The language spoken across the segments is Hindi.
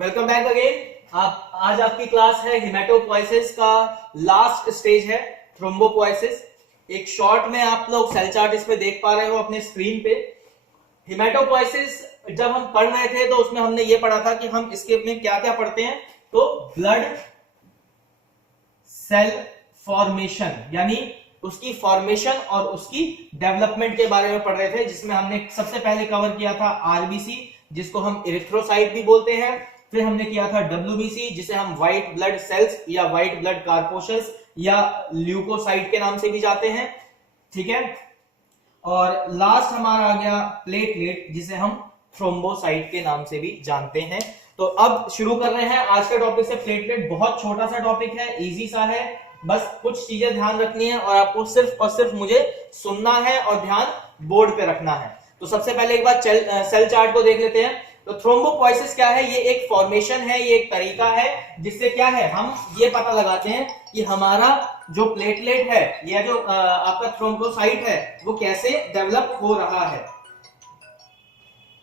Welcome back again. आज आपकी क्लास है हिमेटोपोइसिस का लास्ट स्टेज है थ्रोम्बोपोइसिस। एक शॉर्ट में आप लोग सेल चार्ट इस पे देख पा रहे हो अपने स्क्रीन पे। हिमेटोपोइसिस जब हम पढ़ रहे थे तो उसमें हमने ये पढ़ा था कि हम इसके में क्या क्या पढ़ते हैं। तो ब्लड सेल फॉर्मेशन यानी उसकी फॉर्मेशन और उसकी डेवलपमेंट के बारे में पढ़ रहे थे, जिसमें हमने सबसे पहले कवर किया था आरबीसी जिसको हम इरिथ्रोसाइट भी बोलते हैं। फिर हमने किया था डब्ल्यूबीसी जिसे हम व्हाइट ब्लड सेल्स या व्हाइट ब्लड कार्पोशल्स या ल्यूकोसाइट के नाम से भी जाते हैं, ठीक है। और लास्ट हमारा आ गया प्लेटलेट जिसे हम थ्रोम्बोसाइट के नाम से भी जानते हैं। तो अब शुरू कर रहे हैं आज के टॉपिक से। प्लेटलेट बहुत छोटा सा टॉपिक है, इजी सा है, बस कुछ चीजें ध्यान रखनी है और आपको सिर्फ और सिर्फ मुझे सुनना है और ध्यान बोर्ड पे रखना है। तो सबसे पहले एक बार सेल चार्ट को देख लेते हैं। तो थ्रोम्बोपोइसिस क्या है? ये एक फॉर्मेशन है, ये एक तरीका है जिससे क्या है हम ये पता लगाते हैं कि हमारा जो प्लेटलेट है या जो आपका थ्रोम्बोसाइट है वो कैसे डेवलप हो रहा है,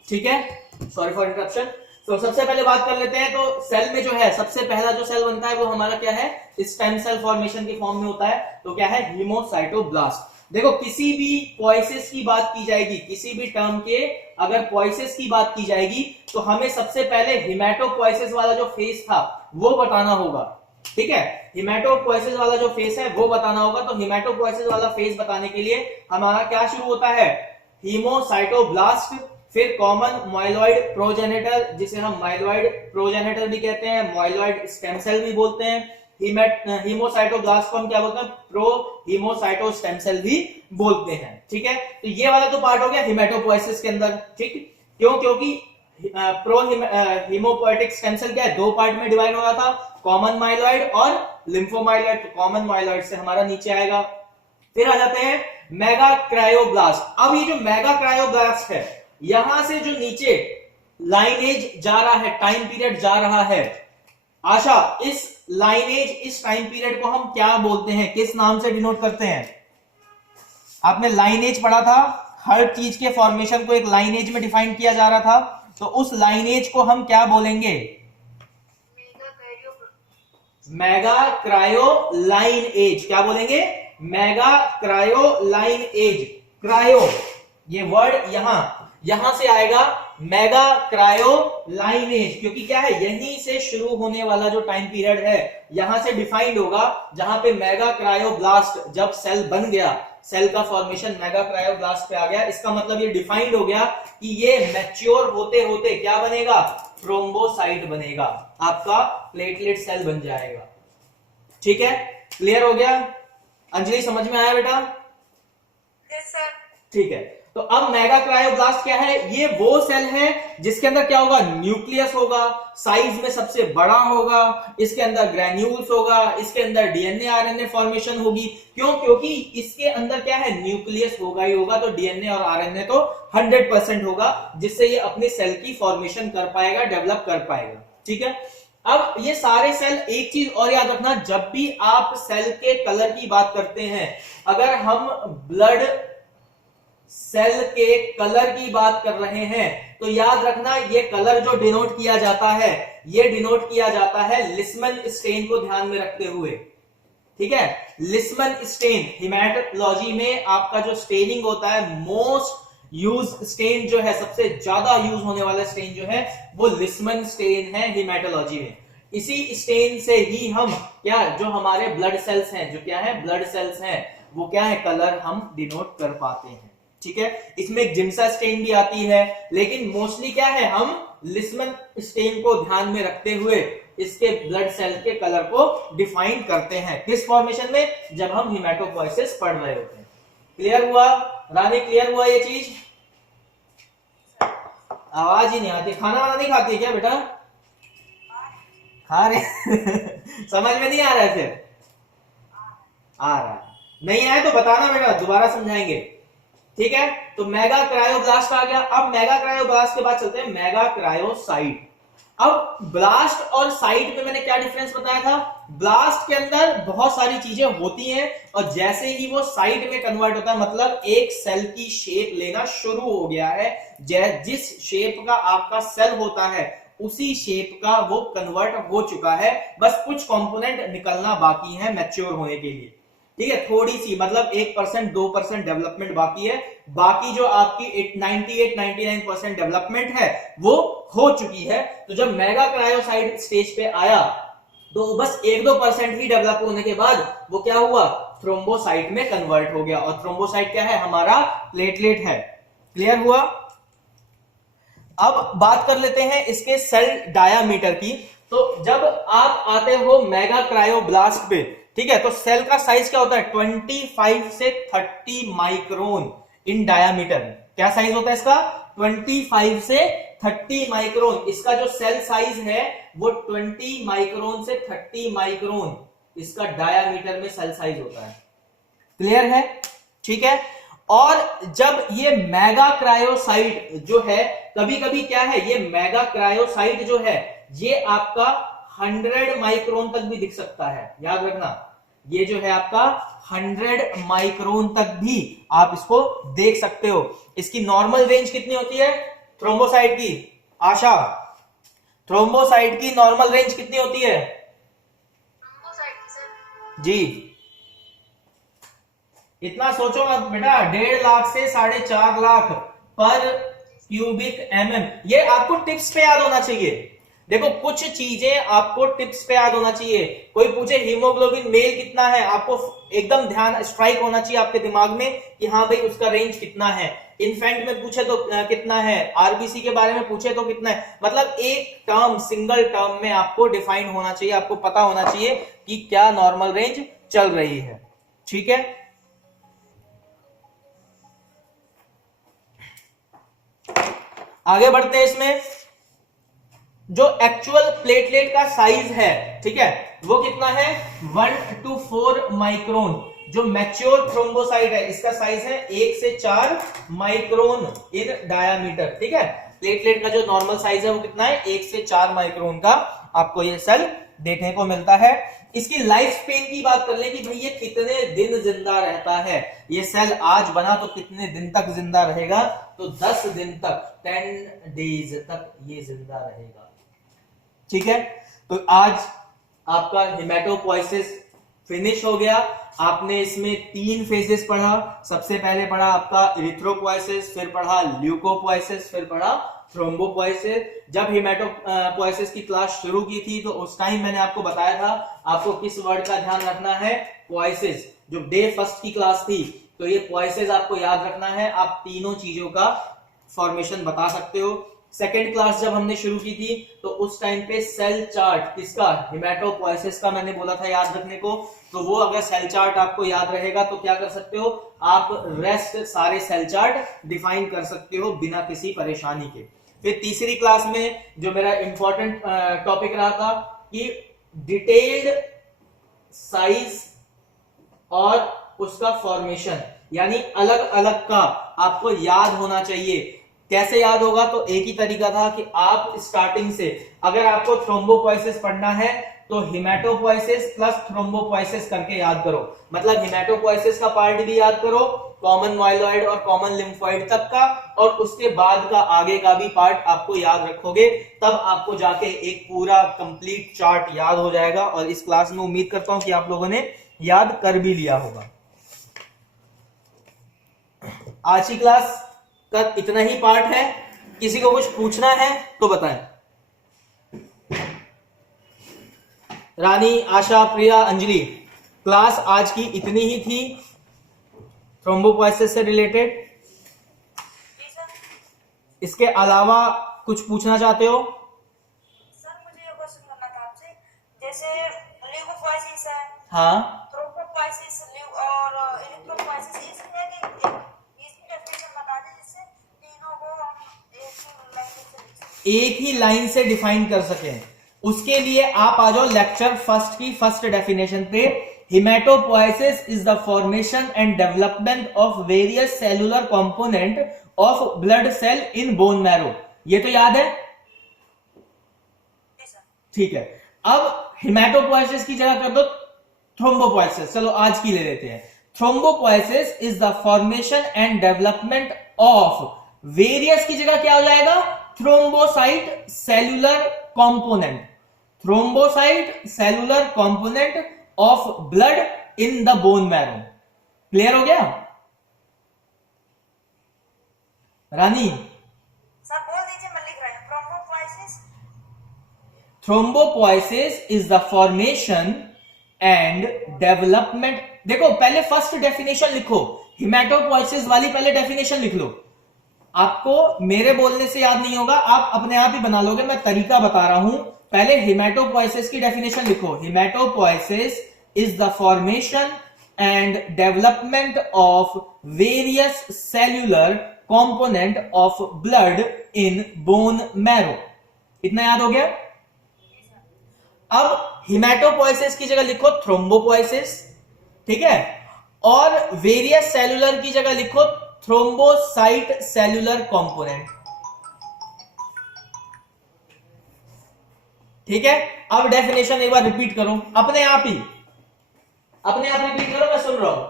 ठीक है। Sorry for interruption. तो सबसे पहले बात कर लेते हैं। तो सेल में जो है सबसे पहला जो सेल बनता है वो हमारा क्या है? स्टेम सेल फॉर्मेशन के फॉर्म में होता है। तो क्या है? हीमोसाइटोब्लास्ट। देखो किसी भी पोइसिस की बात की जाएगी, किसी भी टर्म के अगर पोइसिस की बात की जाएगी तो हमें सबसे पहले हिमेटोपोइसिस वाला जो फेस था वो बताना होगा, ठीक है। हिमेटोपोइसिस वाला जो फेस है वो बताना होगा। तो हिमेटोपोइसिस वाला फेस बताने के लिए हमारा क्या शुरू होता है? हीमोसाइटोब्लास्ट, फिर कॉमन माइलॉइड प्रोजेनेटर जिसे हम माइलॉइड प्रोजेनेटर भी कहते हैं, माइलॉइड स्टेम सेल भी बोलते हैं। हीमोसाइटोब्लास्ट को हम क्या बोलते हैं? प्रो हीमोसाइटो स्टेम सेल भी बोलते हैं, ठीक है। तो ये वाला तो पार्ट हो गया हिमेटोपोइसिस के अंदर, ठीक। क्यों? क्योंकि प्रो हीमोपोएटिक स्टेम सेल क्या है? दो पार्ट में डिवाइड हो रहा था, कॉमन माइलॉइड और लिम्फोमाइलॉइड। तो कॉमन माइलॉइड से हमारा नीचे आएगा। फिर आ जाते हैं मेगा क्रायोब्लास्ट। अब ये जो मेगा क्रायोब्लास्ट है यहां से जो नीचे लाइनेज जा रहा है, टाइम पीरियड जा रहा है, आशा इस लाइनेज इस टाइम पीरियड को हम क्या बोलते हैं? किस नाम से डिनोट करते हैं? आपने लाइनेज पढ़ा था, हर चीज के फॉर्मेशन को एक लाइनेज में डिफाइन किया जा रहा था। तो उस लाइनेज को हम क्या बोलेंगे? Mega karyo lineage. क्या बोलेंगे? Mega karyo lineage. Karyo ये वर्ड यहां से आएगा मेगा क्रायो लाइनेज, क्योंकि क्या है यहीं से शुरू होने वाला जो टाइम पीरियड है यहां से डिफाइंड होगा, जहां पे मेगा क्रायोब्लास्ट जब सेल बन गया, सेल का फॉर्मेशन मेगा क्रायोब्लास्ट पे आ गया। इसका मतलब ये डिफाइंड हो गया कि ये मैच्योर होते होते क्या बनेगा? थ्रोम्बोसाइट बनेगा, आपका प्लेटलेट सेल बन जाएगा, ठीक है। क्लियर हो गया? अंजलि समझ में आया बेटा? Yes sir. ठीक है। तो अब मेगा क्रायोब्लास्ट क्या है? ये वो सेल है जिसके अंदर क्या होगा? न्यूक्लियस होगा, साइज में सबसे बड़ा होगा, इसके अंदर ग्रेन्यूल्स होगा, इसके अंदर डीएनए आरएनए फॉर्मेशन होगी। क्यों? क्योंकि इसके अंदर क्या है? न्यूक्लियस होगा ही होगा। तो डीएनए और आरएनए तो 100% होगा, जिससे ये अपने सेल की फॉर्मेशन कर पाएगा, डेवलप कर पाएगा, ठीक है। अब ये सारे सेल, एक चीज और याद रखना, जब भी आप सेल के कलर की बात करते हैं, अगर हम ब्लड सेल के कलर की बात कर रहे हैं तो याद रखना ये कलर जो डिनोट किया जाता है ये डिनोट किया जाता है लिस्मन स्टेन को ध्यान में रखते हुए, ठीक है। लिस्मन स्टेन हिमेटोलॉजी में आपका जो स्टेनिंग होता है, मोस्ट यूज स्टेन जो है, सबसे ज्यादा यूज होने वाला स्टेन जो है वो लिस्मन स्टेन है हिमेटोलॉजी में। इसी स्टेन से ही हम क्या, जो हमारे ब्लड सेल्स हैं, जो क्या है ब्लड सेल्स हैं, वो क्या है कलर हम डिनोट कर पाते हैं, ठीक है। इसमें जिम्सा स्टेन भी आती है, लेकिन मोस्टली क्या है हम लिस्मन स्टेन को ध्यान में रखते हुए इसके ब्लड सेल के कलर को डिफाइन करते हैं। किस फॉर्मेशन में? जब हम हिमेटोपोइसिस पढ़ रहे होते हैं। क्लियर हुआ रानी? क्लियर हुआ ये चीज? आवाज ही नहीं आती। खाना वाना नहीं खाती है क्या बेटा? खा रहे समझ में नहीं आ रहा है? फिर आ रहा नहीं आया तो बताना बेटा, दोबारा समझाएंगे, ठीक है। तो मेगा क्रायोब्लास्ट आ गया। अब मेगा क्रायोब्लास्ट के बाद चलते हैं मेगा क्रायोसाइट। अब ब्लास्ट और साइट में मैंने क्या डिफरेंस बताया था? ब्लास्ट के अंदर बहुत सारी चीजें होती हैं और जैसे ही वो साइट में कन्वर्ट होता है, मतलब एक सेल की शेप लेना शुरू हो गया है, जिस शेप का आपका सेल होता है उसी शेप का वो कन्वर्ट हो चुका है, बस कुछ कंपोनेंट निकलना बाकी है मैच्योर होने के लिए। ठीक है, थोड़ी सी मतलब 1% 2% डेवलपमेंट बाकी है, बाकी जो आपकी 98-99% डेवलपमेंट है वो हो चुकी है। तो जब मेगा क्रायोसाइट स्टेज पे आया तो बस 1-2% ही डेवलप होने के बाद वो क्या हुआ, थ्रोम्बोसाइट में कन्वर्ट हो गया। और थ्रोम्बोसाइट क्या है, हमारा प्लेटलेट है। क्लियर हुआ? अब बात कर लेते हैं इसके सेल डायामीटर की। तो जब आप आते हो मेगा क्रायोब्लास्ट पे, ठीक है, तो सेल का साइज क्या होता है, 25 से 30 माइक्रोन इन डायामीटर। क्या साइज होता है इसका, 25 से 30 माइक्रोन। इसका जो सेल साइज है वो 20 माइक्रोन से 30 माइक्रोन इसका डायामीटर में सेल साइज होता है। क्लियर है? ठीक है। और जब ये मेगा क्रायोसाइट जो है, कभी कभी क्या है, ये मेगा क्रायोसाइट जो है ये आपका 100 माइक्रोन तक भी दिख सकता है। याद रखना, ये जो है आपका 100 माइक्रोन तक भी आप इसको देख सकते हो। इसकी नॉर्मल रेंज कितनी होती है थ्रोम्बोसाइट की? आशा, थ्रोम्बोसाइट की नॉर्मल रेंज कितनी होती है? जी, इतना सोचो मत बेटा, 1.5 लाख से 4.5 लाख पर क्यूबिक mm। ये आपको टिप्स पे याद होना चाहिए। देखो कुछ चीजें आपको टिप्स पे याद होना चाहिए। कोई पूछे हीमोग्लोबिन मेल कितना है, आपको एकदम ध्यान स्ट्राइक होना चाहिए आपके दिमाग में कि हाँ भाई उसका रेंज कितना है। इन्फेंट में पूछे तो कितना है, आरबीसी के बारे में पूछे तो कितना है। मतलब एक टर्म, सिंगल टर्म में आपको डिफाइन होना चाहिए, आपको पता होना चाहिए कि क्या नॉर्मल रेंज चल रही है। ठीक है, आगे बढ़ते हैं। इसमें जो एक्चुअल प्लेटलेट का साइज है, ठीक है, वो कितना है, 1 to 4 माइक्रोन। जो मैच्योर थ्रोम्बोसाइट है इसका साइज है 1 से 4 माइक्रोन इन डायामीटर। ठीक है, प्लेटलेट का जो नॉर्मल साइज है वो कितना है, 1 से 4 माइक्रोन का आपको ये सेल देखने को मिलता है। इसकी लाइफ स्पेन की बात कर ले कि भाई ये कितने दिन जिंदा रहता है। ये सेल आज बना तो कितने दिन तक जिंदा रहेगा, तो 10 दिन तक, 10 डेज तक ये जिंदा रहेगा। ठीक है, तो आज आपका हेमेटोपोइसिस फिनिश हो गया। आपने इसमें 3 फेजेस पढ़ा। सबसे पहले पढ़ा आपका इरिथ्रोपोइसिस, फिर पढ़ा ल्यूकोपोइसिस, फिर पढ़ा थ्रोम्बोपोइसिस। जब हेमेटोपोइसिस की क्लास शुरू की थी तो उस टाइम मैंने आपको बताया था आपको किस वर्ड का ध्यान रखना है, पोइसिस। जो डे फर्स्ट की क्लास थी तो ये पोइसिस आपको याद रखना है। आप तीनों चीजों का फॉर्मेशन बता सकते हो। सेकेंड क्लास जब हमने शुरू की थी तो उस टाइम पे सेल चार्ट किसका, हेमेटोपोइसिस का मैंने बोला था याद रखने को। तो वो अगर सेल चार्ट आपको याद रहेगा तो क्या कर सकते हो आप, रेस्ट सारे सेल चार्ट डिफाइन कर सकते हो बिना किसी परेशानी के। फिर तीसरी क्लास में जो मेरा इंपॉर्टेंट टॉपिक रहा था कि डिटेल्ड साइज और उसका फॉर्मेशन, यानी अलग अलग का आपको याद होना चाहिए। कैसे याद होगा, तो एक ही तरीका था कि आप स्टार्टिंग से, अगर आपको थ्रोम्बोपोइसिस पढ़ना है तो हेमेटोपोइसिस प्लस थ्रोम्बोपोइसिस करके याद करो। मतलब हेमेटोपोइसिस का पार्ट भी याद करो, कॉमन माइलॉइड और कॉमन लिम्फोइड तक का, और उसके बाद का आगे का भी पार्ट आपको याद रखोगे, तब आपको जाके एक पूरा कंप्लीट चार्ट याद हो जाएगा। और इस क्लास में उम्मीद करता हूं कि आप लोगों ने याद कर भी लिया होगा। आज की क्लास का इतना ही पार्ट है। किसी को कुछ पूछना है तो बताएं। रानी, आशा, प्रिया, अंजलि, क्लास आज की इतनी ही थी थ्रोम्बोपोइसिस से रिलेटेड। इसके अलावा कुछ पूछना चाहते हो? सर मुझे ये क्वेश्चन करना था आपसे, जैसे ल्यूकोपोइसिस है, हाँ, थ्रोम्बोपोइसिस और इरिथ्रोपोइसिस, इसमें इसकी डेफिनेशन बता दें जिससे तीनों को हम एक ही लाइन से डिफाइन कर सकें। उसके लिए आप आ जाओ लेक्चर फर्स्ट की फर्स्ट डेफिनेशन पे। Haematopoiesis is the formation and development of various cellular component of blood cell in bone marrow. ये तो याद है? ठीक है, अब हेमेटोपोइसिस की जगह कर दो थ्रोम्बोपोइसिस। चलो आज की ले लेते हैं। Thrombopoiesis is the formation and development of, various की जगह क्या हो जाएगा, thrombocyte cellular component, thrombocyte cellular component of blood in the bone marrow. Clear हो गया रानी? सर बोल दीजिए, मैं लिख रहा हूँ। Thrombopoiesis, thrombopoiesis is the formation and development. देखो पहले फर्स्ट डेफिनेशन लिखो, हिमेटोपोइसिस वाली पहले डेफिनेशन लिख लो। आपको मेरे बोलने से याद नहीं होगा, आप अपने आप ही बना लोगे, मैं तरीका बता रहा हूं। पहले हिमेटोपोइसिस की डेफिनेशन लिखो। Haematopoiesis is the formation and development of various cellular component of blood in bone marrow. इतना याद हो गया? अब हिमेटोपोइसिस की जगह लिखो थ्रोम्बोपोइसिस, ठीक है, और वेरियस सेलुलर की जगह लिखो थ्रोम्बोसाइट सेलुलर कंपोनेंट। ठीक है, अब डेफिनेशन एक बार रिपीट करो अपने आप ही, अपने आप रिपीट करो, मैं सुन रहा हूं।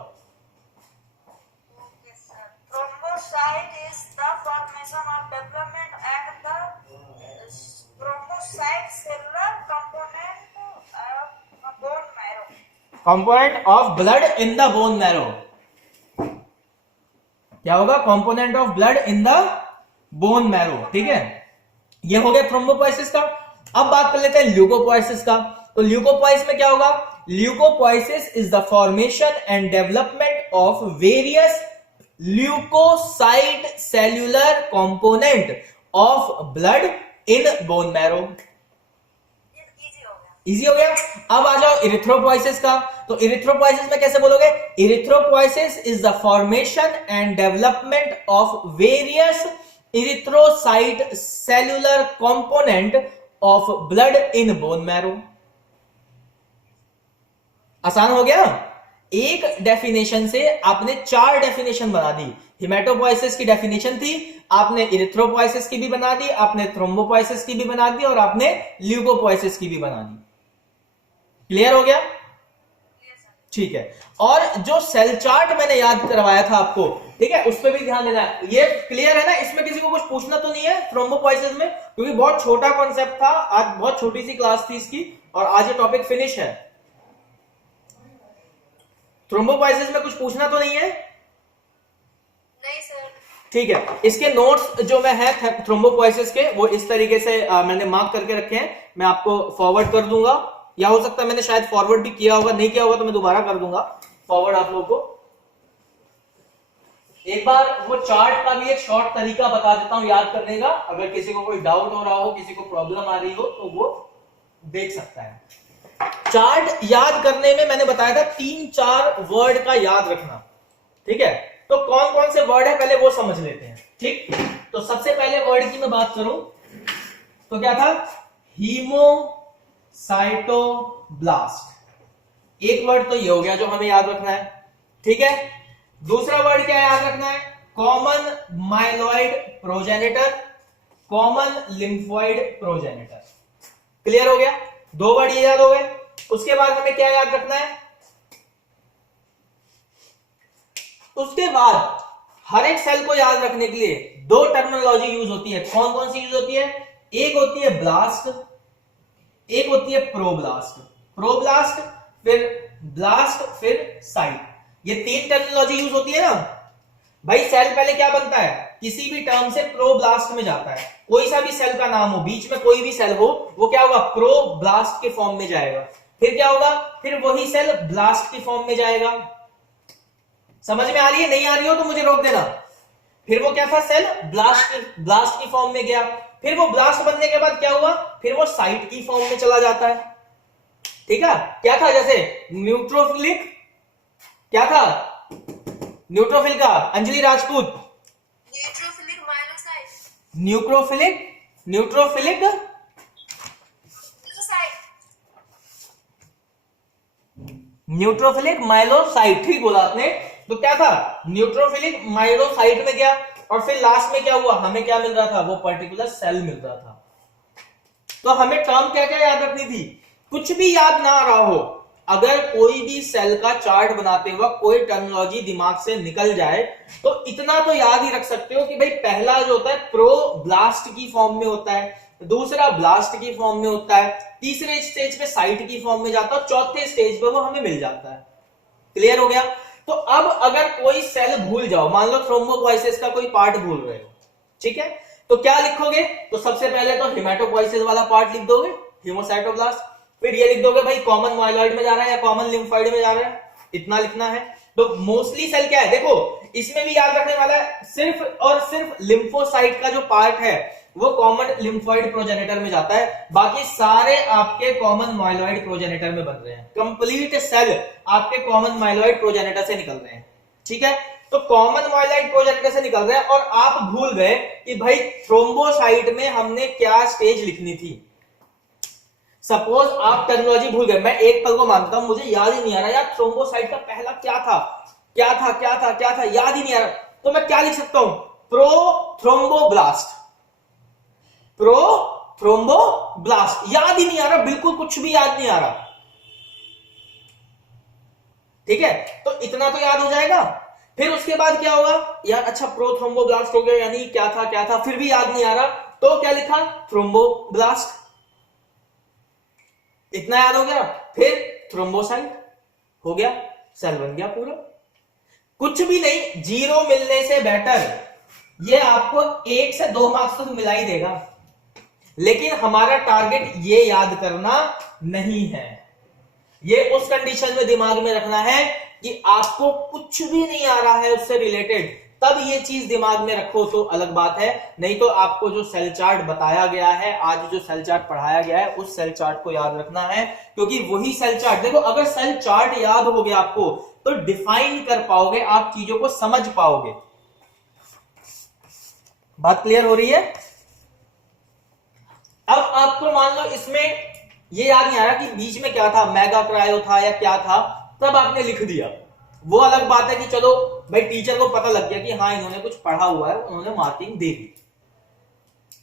thrombocyte is the formation of development and the thrombocyte cellular component of bone marrow. Component of blood in the bone marrow. क्या होगा? Component of blood in the bone marrow. ठीक है, ये हो गया थ्रोम्बोपोइसिस का। अब बात कर लेते हैं ल्यूकोपोइसिस का। तो ल्यूकोपोइस में क्या होगा? Leukopoiesis is the formation and development of various leukocyte cellular component of blood in bone marrow. Easy हो गया। अब आ जाओ इरिथ्रोपोइसिस का। तो इरिथ्रोपोइसिस में कैसे बोलोगे? Erythropoiesis is the formation and development of various erythrocyte cellular component of blood in bone marrow. आसान हो गया। एक डेफिनेशन से आपने 4 डेफिनेशन बना दी। हिमेटोपोइसिस की डेफिनेशन थी, आपने इरिथ्रोपोइसिस की भी बना दी, आपने थ्रोम्बोपोइसिस की भी बना दी, और आपने ल्यूकोपोइसिस की भी बना दी। क्लियर हो गया? ठीक है। और जो सेल चार्ट मैंने याद करवाया था आपको, ठीक है, उस पर भी ध्यान देना है। ये क्लियर है ना? इसमें किसी को कुछ पूछना तो नहीं है थ्रोम्बोपोइसिस में, क्योंकि बहुत छोटा कॉन्सेप्ट था, आज बहुत छोटी सी क्लास थी इसकी, और आज ये टॉपिक फिनिश है। थ्रोम्बोपोइसिस में कुछ पूछना तो नहीं है? नहीं सर। ठीक है, इसके नोट्स जो मैं है थ्रोम्बोपोइसिस के, वो इस तरीके से मैंने मार्क करके रखे हैं, मैं आपको फॉरवर्ड कर दूंगा, या हो सकता है मैंने शायद फॉरवर्ड भी किया होगा, नहीं किया होगा तो मैं दोबारा कर दूंगा फॉरवर्ड आप लोगों को। एक बार वो चार्ट का भी एक शॉर्ट तरीका बता देता हूं याद करने का, अगर किसी को कोई डाउट हो रहा हो, किसी को प्रॉब्लम आ रही हो, तो वो देख सकता है। चार्ट याद करने में मैंने बताया था 3-4 वर्ड का याद रखना। ठीक है, तो कौन कौन से वर्ड है पहले वो समझ लेते हैं। ठीक, तो सबसे पहले वर्ड की मैं बात करूं तो क्या था? हीमोसाइटोब्लास्ट। एक वर्ड तो ये हो गया जो हमें याद रखना है। ठीक है, दूसरा वर्ड क्या याद रखना है? Common myeloid progenitor, common lymphoid progenitor. Clear हो गया? 2 वर्ड ये याद हो गए। उसके बाद हमें क्या याद रखना है? उसके बाद हर एक सेल को याद रखने के लिए 2 टर्मिनोलॉजी यूज होती है। कौन कौन सी यूज होती है? एक होती है ब्लास्ट, एक होती है प्रोब्लास्ट। प्रोब्लास्ट, फिर ब्लास्ट, फिर साइट। ये 3 टर्मिनोलॉजी यूज होती है ना भाई। सेल पहले क्या बनता है? किसी भी टर्म से प्रोब्लास्ट में जाता है। कोई सा भी सेल का नाम हो, बीच में कोई भी सेल हो, वो क्या होगा? प्रोब्लास्ट के फॉर्म में जाएगा। फिर क्या होगा? फिर वही सेल ब्लास्ट की फॉर्म में जाएगा। समझ में आ रही है? नहीं आ रही हो तो मुझे रोक देना। फिर वो क्या था? सेल ब्लास्ट की फॉर्म में गया। फिर वो ब्लास्ट बनने के बाद क्या हुआ? फिर वो साइट की फॉर्म में चला जाता है। ठीक है, क्या था? जैसे न्यूट्रोफिलिक, क्या था न्यूट्रोफिल का? Anjali Rajput. Neutrophilic myelocyte. Neutrophilic neutrophilic myelocyte. ठीक बोला आपने। तो क्या था? न्यूट्रोफिलिक माइलोसाइट में गया, और फिर लास्ट में क्या हुआ? हमें क्या मिल रहा था? वो पर्टिकुलर सेल मिल रहा था। तो हमें टर्म क्या क्या याद रखनी थी? कुछ भी याद ना आ रहा हो, अगर कोई भी सेल का चार्ट बनाते वक्त कोई टर्मिनोलॉजी दिमाग से निकल जाए तो इतना तो याद ही रख सकते हो कि भाई पहला जो होता है प्रो ब्लास्ट की फॉर्म में होता है, दूसरा ब्लास्ट की फॉर्म में होता है, तीसरे स्टेज पे साइट की फॉर्म में जाता है, चौथे स्टेज पे वो हमें मिल जाता है। क्लियर हो गया? तो अब अगर कोई सेल भूल जाओ, मान लो थ्रोम्बोपोइसिस का कोई पार्ट भूल रहे हो, ठीक है, तो क्या लिखोगे? तो सबसे पहले तो हेमाटोपोइसिस वाला पार्ट लिख दोगे, हीमोसाइटोब्लास्ट, फिर ये लिख दोगे भाई कॉमन माइलॉइड में जा रहा है या कॉमन लिम्फोइड में जा रहा है, इतना लिखना है। तो मोस्टली सेल क्या है, देखो इसमें भी याद रखने वाला है, सिर्फ और सिर्फ लिम्फोसाइट का जो पार्ट है वो कॉमन लिम्फोइड प्रोजेनेटर में जाता है, बाकी सारे आपके कॉमन माइलॉइड प्रोजेनेटर में बन रहे हैं। कंप्लीट सेल आपके कॉमन माइलॉइड प्रोजेनेटर से निकल रहे हैं, ठीक है। तो कॉमन माइलॉइड प्रोजेनेटर से निकल रहे हैं और आप भूल गए कि भाई थ्रोम्बोसाइट में हमने क्या स्टेज लिखनी थी। सपोज आप टर्मिनोलॉजी भूल गए, मैं एक पल को मानता हूं मुझे याद ही नहीं आ रहा यार थ्रोम्बोसाइट का पहला क्या था, क्या था, क्या था, क्या था, याद ही नहीं आ रहा, तो मैं क्या लिख सकता हूं? Prothromboblast, prothromboblast. याद ही नहीं आ रहा, बिल्कुल कुछ भी याद नहीं आ रहा, ठीक है। तो इतना तो याद हो जाएगा। फिर उसके बाद क्या होगा यार, अच्छा प्रो थ्रोम्बोब्लास्ट हो गया, यानी क्या था क्या था, फिर भी याद नहीं आ रहा, तो क्या लिखा? थ्रोम्बोब्लास्ट, इतना याद हो गया। फिर थ्रोम्बोसाइट हो गया, सेल बन गया पूरा। कुछ भी नहीं, जीरो मिलने से बेटर ये आपको 1 से 2 मार्क्स तक मिला ही देगा, लेकिन हमारा टारगेट ये याद करना नहीं है। ये उस कंडीशन में दिमाग में रखना है कि आपको कुछ भी नहीं आ रहा है उससे रिलेटेड, तब ये चीज दिमाग में रखो तो अलग बात है, नहीं तो आपको जो सेल चार्ट बताया गया है, आज जो सेल चार्ट पढ़ाया गया है, उस सेल चार्ट को याद रखना है, क्योंकि वही सेल चार्ट, देखो अगर सेल चार्ट याद हो गया आपको तो डिफाइन कर पाओगे, आप चीजों को समझ पाओगे। बात क्लियर हो रही है? अब आपको मान लो इसमें ये याद नहीं आ रहा कि बीच में क्या था, मेगा क्रायो था या क्या था, तब आपने लिख दिया, वो अलग बात है कि चलो भाई टीचर को पता लग गया कि हाँ इन्होंने कुछ पढ़ा हुआ है, उन्होंने मार्किंग दे दी,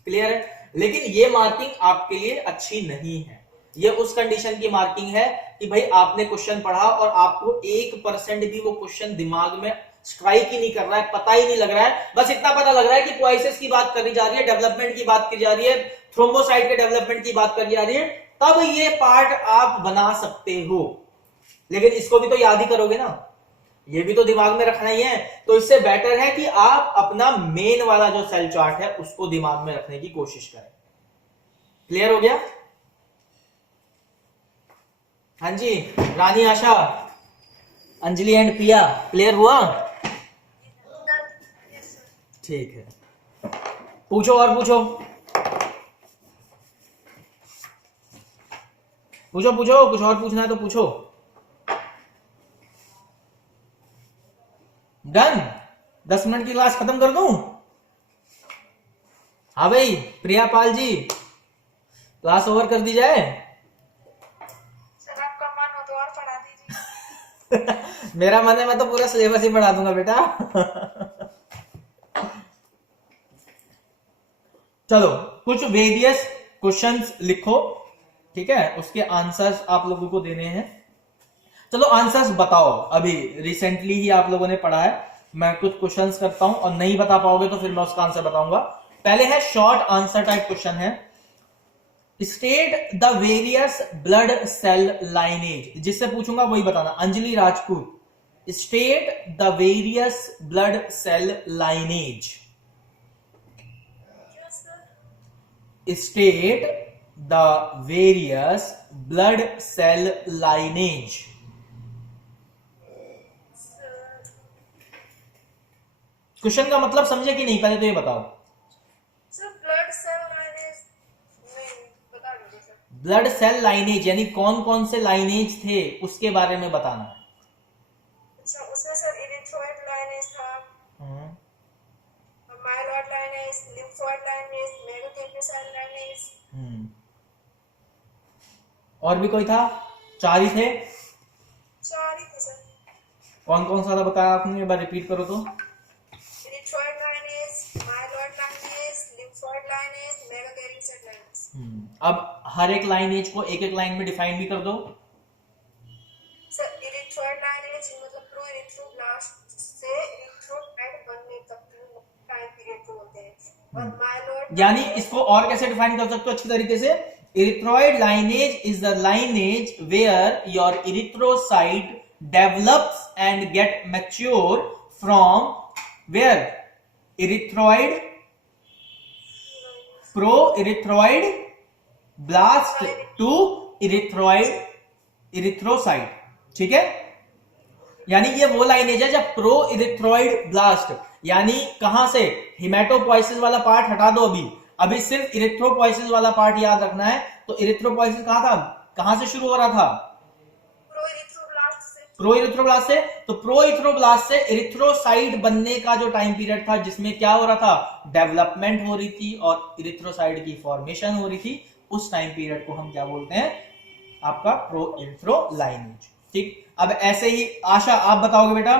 क्लियर है। लेकिन ये मार्किंग आपके लिए अच्छी नहीं है, ये उस कंडीशन की मार्किंग है कि भाई आपने क्वेश्चन पढ़ा और आपको 1% भी वो क्वेश्चन दिमाग में स्ट्राइक ही नहीं कर रहा है, पता ही नहीं लग रहा है, बस इतना पता लग रहा है कि पोइसिस की बात करी जा रही है, डेवलपमेंट की बात की जा रही है, थ्रोम्बोसाइट के डेवलपमेंट की बात करी जा रही है, तब ये पार्ट आप बना सकते हो। लेकिन इसको भी तो याद ही करोगे ना, ये भी तो दिमाग में रखना ही है। तो इससे बेटर है कि आप अपना मेन वाला जो सेल चार्ट है उसको दिमाग में रखने की कोशिश करें। क्लियर हो गया? हाँ जी, रानी आशा, अंजलि एंड पिया, क्लियर हुआ? ठीक है, पूछो और पूछो, पूछो पूछो, कुछ और पूछना है तो पूछो। डन? 10 मिनट की क्लास खत्म कर दूं? हाँ भाई प्रिया पाल जी, क्लास ओवर कर दी जाए? सर आपका मन हो तो और पढ़ा दीजिए। मेरा मन है मैं तो पूरा सिलेबस ही पढ़ा दूंगा बेटा। चलो कुछ वेरियस क्वेश्चंस लिखो, ठीक है, उसके आंसर्स आप लोगों को देने हैं। चलो आंसर्स बताओ, अभी रिसेंटली ही आप लोगों ने पढ़ा है, मैं कुछ क्वेश्चंस करता हूं और नहीं बता पाओगे तो फिर मैं उसका आंसर बताऊंगा। पहले है शॉर्ट आंसर टाइप क्वेश्चन है, state the various blood cell lineage, जिससे पूछूंगा वही बताना। Anjali Rajput, state the various blood cell lineage, state the various blood cell lineage. Question का मतलब समझे कि नहीं, पहले तो ये बताओ। सर ब्लड सेल लाइनेज नहीं बता दीजिए सर। ब्लड सेल लाइनेज यानी कौन कौन से लाइनेज थे उसके बारे में बताना। अच्छा उसमें सर इरिथ्रोइड लाइनेज था, myeloid lineage, lymphoid lineage, megakaryocyte lineage. और भी कोई था? 4 ही थे? 4 ही थे सर। कौन कौन सा था बताया आपने, एक बार रिपीट करो तो। Erythroid lineage, myeloid lineage, lymphoid lineage, megakaryocyte lineage. अब हर एक लाइनेज को एक एक लाइन में डिफाइन भी कर दो। से इरिथ्रोसाइट बनने तक टाइम पीरियड को बोलते हैं। और माइलॉइड यानी इसको और कैसे डिफाइन कर सकते हो अच्छी तरीके से, erythroid lineage is the lineage where your erythrocyte develops and get mature from where erythroid pro erythroid blast to erythrocyte. ठीक है, यानी ये वो लाइनेज है जब प्रो इरिथ्रॉइड ब्लास्ट, यानी कहां से, हिमेटोपोइसिस वाला पार्ट हटा दो, अभी सिर्फ इरिथ्रोपोइसिस वाला पार्ट याद रखना है। तो इरिथ्रोपोइसिस कहां था, कहां से शुरू हो रहा था, प्रो इरिथ्रोब्लास्ट से। तो प्रो इरिथ्रोब्लास्ट से इरिथ्रोसाइट बनने का जो टाइम पीरियड था, जिसमें क्या हो रहा था, डेवलपमेंट हो रही थी और इरिथ्रोसाइट की फॉर्मेशन हो रही थी, उस टाइम पीरियड को हम क्या बोलते हैं, आपका प्रो इरिथ्रो लाइनेज। ठीक, अब ऐसे ही आशा आप बताओगे बेटा,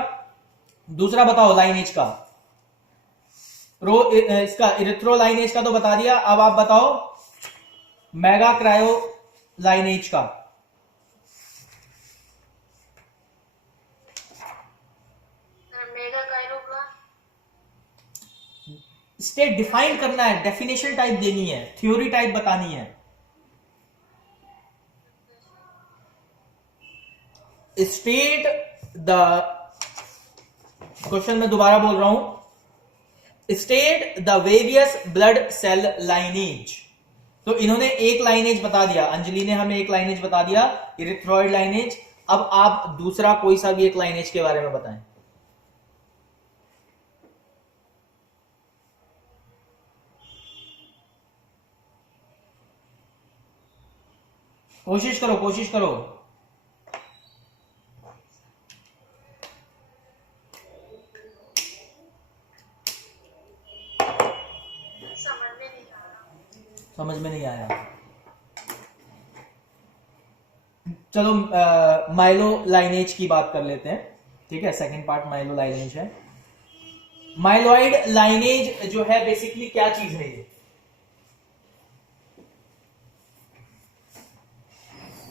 दूसरा बताओ लाइनेज का, इसका इरिथ्रो लाइनेज का तो बता दिया, अब आप बताओ मेगा क्रायो लाइनेज का। स्टेट डिफाइन करना है, डेफिनेशन टाइप देनी है, थ्योरी टाइप बतानी है। स्टेट द, क्वेश्चन में दोबारा बोल रहा हूं, state the various blood cell lineage. तो इन्होंने एक लाइनेज बता दिया, अंजलि ने हमें एक लाइनेज बता दिया, इरिथ्रॉइड लाइनेज। अब आप दूसरा कोई सा भी एक लाइनेज के बारे में बताएं। कोशिश करो, कोशिश करो। समझ में नहीं आया। चलो माइलो लाइनेज की बात कर लेते हैं। ठीक है, सेकंड पार्ट माइलो लाइनेज है। माइलॉइड लाइनेज जो है बेसिकली क्या चीज है ये,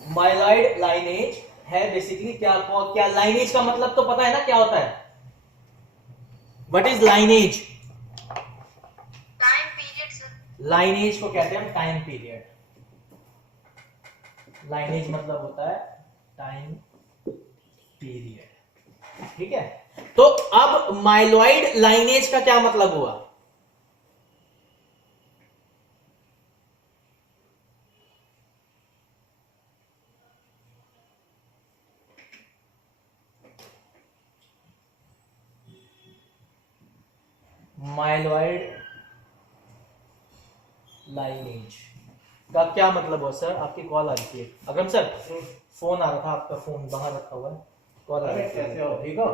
माइलॉइड लाइनेज है बेसिकली क्या, क्या लाइनेज का मतलब तो पता है ना क्या होता है, what is lineage, time period sir. Lineage को कहते हैं टाइम पीरियड। लाइनेज मतलब होता है टाइम पीरियड। ठीक है, तो अब माइलॉइड लाइनेज का क्या मतलब हुआ, माइलॉइड लाइनेज का क्या मतलब हुआ सर। आपकी कॉल आ रही है अकरम सर, फोन आ रहा था, आपका फोन बाहर रखा हुआ है, कॉल आ रही है। कैसे हो, ठीक हो?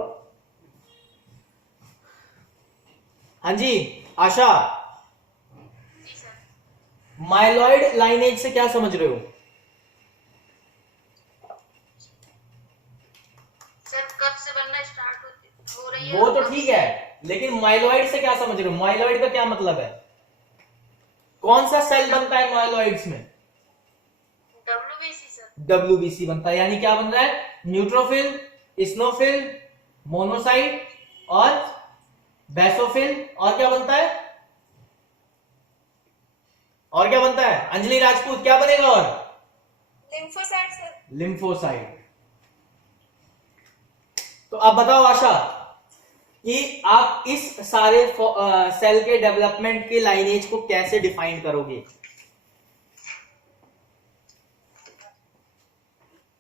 हाँ जी आशा, माइलॉइड लाइनेज से क्या समझ रहे हो, सर कब से बनना स्टार्ट हो रही है, वो तो ठीक है, लेकिन माइलॉइड से क्या समझ रहे हो, माइलॉइड का क्या मतलब है, कौन सा सेल बनता है माइलॉइड्स में, डब्ल्यूबीसी सर। डब्ल्यूबीसी बनता है, यानी क्या बन रहा है, न्यूट्रोफिल, स्नोफिल, मोनोसाइट और बेसोफिल, और क्या बनता है, और क्या बनता है अंजलि राजपूत, क्या बनेगा, और लिम्फोसाइट सर। लिम्फोसाइट। तो अब बताओ आशा कि आप इस सारे सेल के डेवलपमेंट के लाइनेज को कैसे डिफाइन करोगे।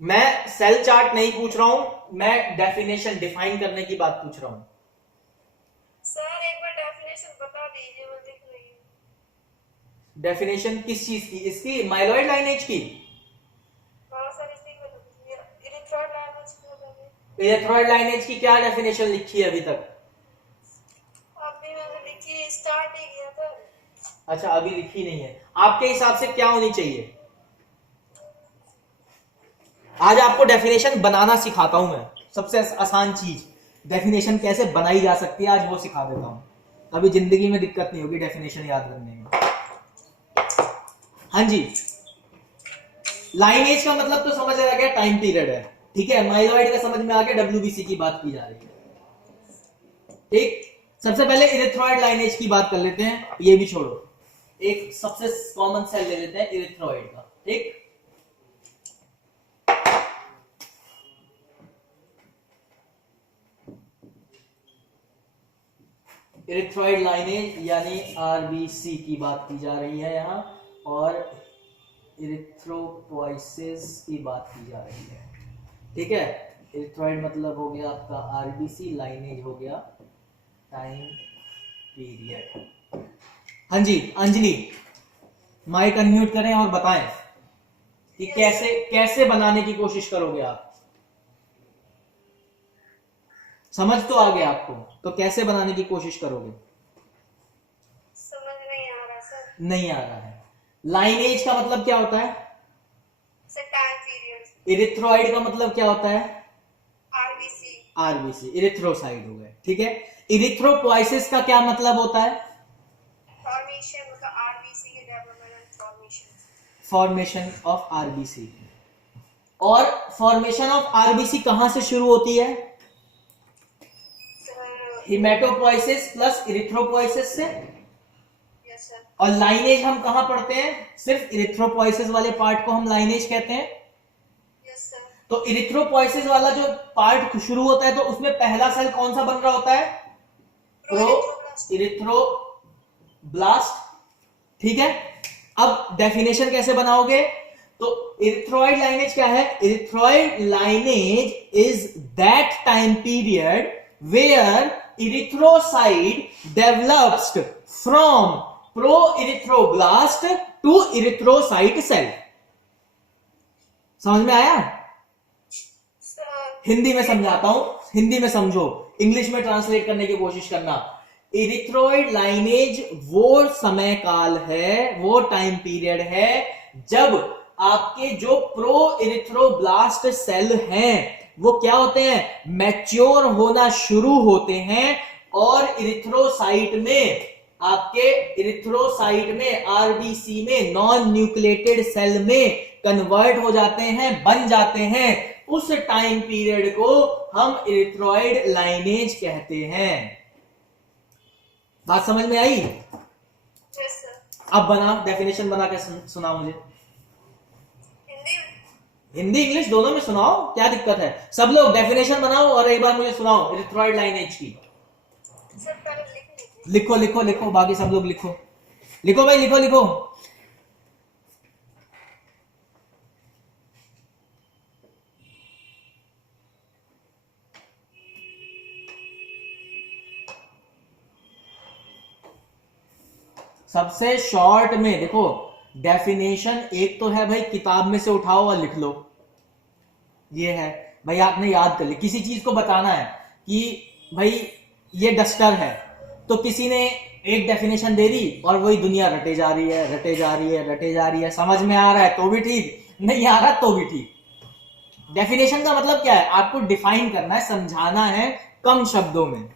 मैं सेल चार्ट नहीं पूछ रहा हूं, मैं डेफिनेशन डिफाइन करने की बात पूछ रहा हूं। सर एक बार डेफिनेशन बता दीजिए, मैं लिख रही हूँ। डेफिनेशन किस चीज की, इसकी माइलॉइड लाइनेज की, हाँ सर इसी को इरिथ्रॉइड लाइनेज की बताइए। इरिथ्रॉइड लाइनेज की क्या डेफिनेशन लिखी है अभी तक, अभी मैंने लिखी, स्टार्ट ही किया था। अच्छा अभी लिखी नहीं है, आपके हिसाब से क्या होनी चाहिए। आज आपको डेफिनेशन बनाना सिखाता हूं मैं, सबसे आसान चीज डेफिनेशन कैसे बनाई जा सकती है, आज वो सिखा देता हूं। अभी जिंदगी में दिक्कत नहीं होगी डेफिनेशन याद करने में। हाँ जी, लाइनेज का मतलब तो समझ आ गया, टाइम पीरियड है। ठीक है, माइलॉइड का समझ में आ गया, डब्ल्यूबीसी की बात की जा रही है। ठीक, सबसे पहले इरिथ्रॉइड लाइनेज की बात कर लेते हैं, ये भी छोड़ो, एक सबसे कॉमन सेल ले लेते हैं इरिथ्रॉइड का। ठीक, इरिथ्रॉइड लाइनेज यानी आरबीसी की बात की जा रही है यहां, और इरिथ्रोपोइसिस की बात की जा रही है। ठीक है, इरिथ्रॉइड मतलब हो गया आपका आरबीसी, लाइनेज हो गया टाइम पीरियड। हाँ जी अंजलि, माइक अनम्यूट करें और बताएं कि कैसे कैसे बनाने की कोशिश करोगे आप। समझ तो आ गया आपको, तो कैसे बनाने की कोशिश करोगे? समझ नहीं आ रहा सर। नहीं आ रहा है। लाइनेज का मतलब क्या होता है? Sir time period. इरिथ्रॉइड का मतलब क्या होता है? आरबीसी। आरबीसी, इरिथ्रोसाइड हो गए। ठीक है, इरिथ्रोपोइसिस का क्या मतलब होता है? फॉर्मेशन, मतलब आरबीसी के development and formation. Formation of RBC. और फॉर्मेशन ऑफ आरबीसी कहां से शुरू होती है? सर हिमेटोपोइसिस प्लस इरिथ्रोपोइसिस से। Yes sir. और लाइनेज हम कहां पढ़ते हैं? सिर्फ इरिथ्रोपोइसिस वाले पार्ट को हम लाइनेज कहते हैं। Yes sir. तो इरिथ्रोपोइसिस वाला जो पार्ट शुरू होता है, तो उसमें पहला सेल कौन सा बन रहा होता है? Pro erythroblast. ठीक है, अब डेफिनेशन कैसे बनाओगे? तो इरिथ्रॉइड लाइनेज क्या है? Erythroid lineage is that time period where erythrocyte develops from proerythroblast to erythrocyte cell. समझ में आया? हिंदी में समझाता हूं, हिंदी में समझो, इंग्लिश में ट्रांसलेट करने की कोशिश करना। इरिथ्रॉइड लाइनेज वो समय काल है, वो टाइम पीरियड है जब आपके जो प्रो इरिथ्रोब्लास्ट सेल हैं वो क्या होते हैं? मैच्योर होना शुरू होते हैं, और इरिथ्रोसाइट में, आपके इरिथ्रोसाइट में, आरबीसी में, नॉन न्यूक्लिएटेड सेल में कन्वर्ट हो जाते हैं, बन जाते हैं। उस टाइम पीरियड को हम इरिथ्रॉइड लाइनेज कहते हैं। बात समझ में आई? Yes sir. अब बना, डेफिनेशन बना के सुना मुझे। हिंदी इंग्लिश दोनों में सुनाओ, क्या दिक्कत है? सब लोग डेफिनेशन बनाओ और एक बार मुझे सुनाओ इरिथ्रॉइड लाइनेज की। सर पहले लिख लीजिए। लिखो लिखो लिखो, बाकी सब लोग लिखो, लिखो भाई, लिखो लिखो। सबसे शॉर्ट में देखो, डेफिनेशन एक तो है भाई, किताब में से उठाओ और लिख लो, ये है भाई, आपने याद कर लिया। किसी चीज को बताना है कि भाई ये डस्टर है, तो किसी ने एक डेफिनेशन दे दी और वही दुनिया रटे जा रही है, रटे जा रही है, रटे जा रही है। समझ में आ रहा है तो भी ठीक, नहीं आ रहा तो भी ठीक। डेफिनेशन का मतलब क्या है? आपको डिफाइन करना है, समझाना है कम शब्दों में।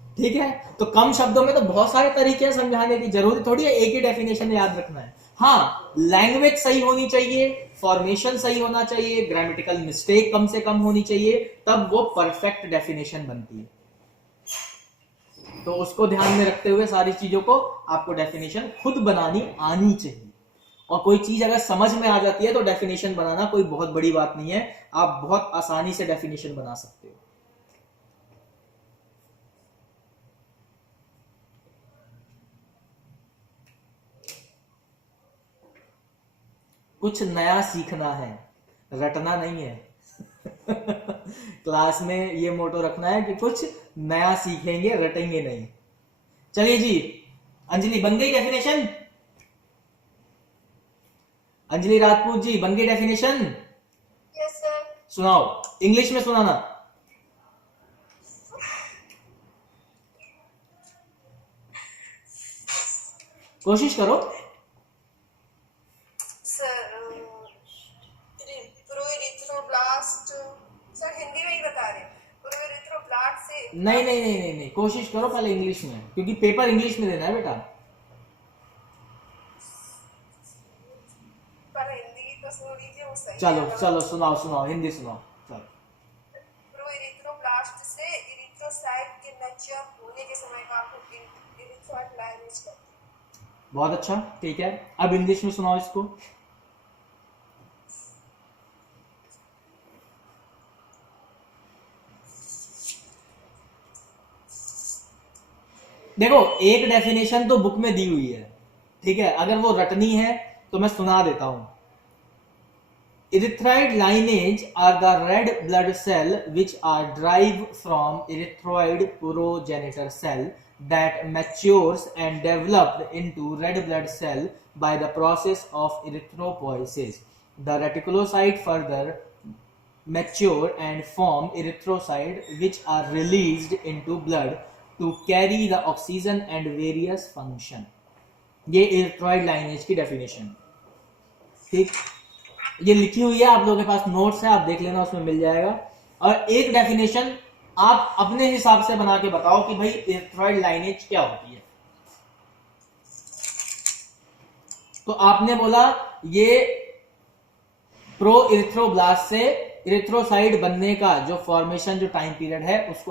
ठीक है, तो कम शब्दों में तो बहुत सारे तरीके हैं समझाने की, जरूरी थोड़ी है एक ही डेफिनेशन याद रखना है। हाँ, लैंग्वेज सही होनी चाहिए, फॉर्मेशन सही होना चाहिए, ग्रामेटिकल मिस्टेक कम से कम होनी चाहिए, तब वो परफेक्ट डेफिनेशन बनती है। तो उसको ध्यान में रखते हुए सारी चीजों को आपको डेफिनेशन खुद बनानी आनी चाहिए। और कोई चीज अगर समझ में आ जाती है तो डेफिनेशन बनाना कोई बहुत बड़ी बात नहीं है, आप बहुत आसानी से डेफिनेशन बना सकते हो। कुछ नया सीखना है, रटना नहीं है। क्लास में ये मोटो रखना है कि कुछ नया सीखेंगे, रटेंगे नहीं। चलिए जी, अंजलि बन गई डेफिनेशन? अंजलि राजपूत जी बन गई डेफिनेशन? Yes sir. सुनाओ, इंग्लिश में सुनाना। कोशिश करो। प्रोइरिथ्रोब्लास्ट, सर हिंदी में ही बता रहे। प्रोइरिथ्रोब्लास्ट से नहीं नहीं नहीं नहीं नहीं, कोशिश करो पहले इंग्लिश में, क्योंकि पेपर इंग्लिश में देना है बेटा। पर हिंदी तो सुन लीजिए, वो सही चलो है। चलो सुनाओ सुनाओ, हिंदी सुनाओ। चलो, प्रोइरिथ्रोब्लास्ट से इरिथ्रोसाइट के मैच्योर होने के समय का आपको इरिथ्रॉइड लाइनेज कहते हैं। बहुत अच्छा, ठीक है। अब इंग्लिश में सुनाओ इसको। देखो एक डेफिनेशन तो बुक में दी हुई है, ठीक है, अगर वो रटनी है तो मैं सुना देता हूं। Erythroid lineage are the red blood cell which are derived from erythroid progenitor cell that matures and developed into red blood cell by the process of erythropoiesis. The reticulocyte further mature and form erythrocyte which are released into blood to carry the oxygen and various function. ये erythroid lineage की definition, ठीक, ये लिखी हुई है, आप लोगों के पास नोट्स है, आप देख लेना, उसमें मिल जाएगा। और एक डेफिनेशन आप अपने हिसाब से बना के बताओ कि भाई इरिथ्रॉइड लाइनेज क्या होती है। तो आपने बोला ये प्रो इरिथ्रोब्लास्ट से इरिथ्रोसाइट बनने का जो फॉर्मेशन, जो टाइम पीरियड है उसको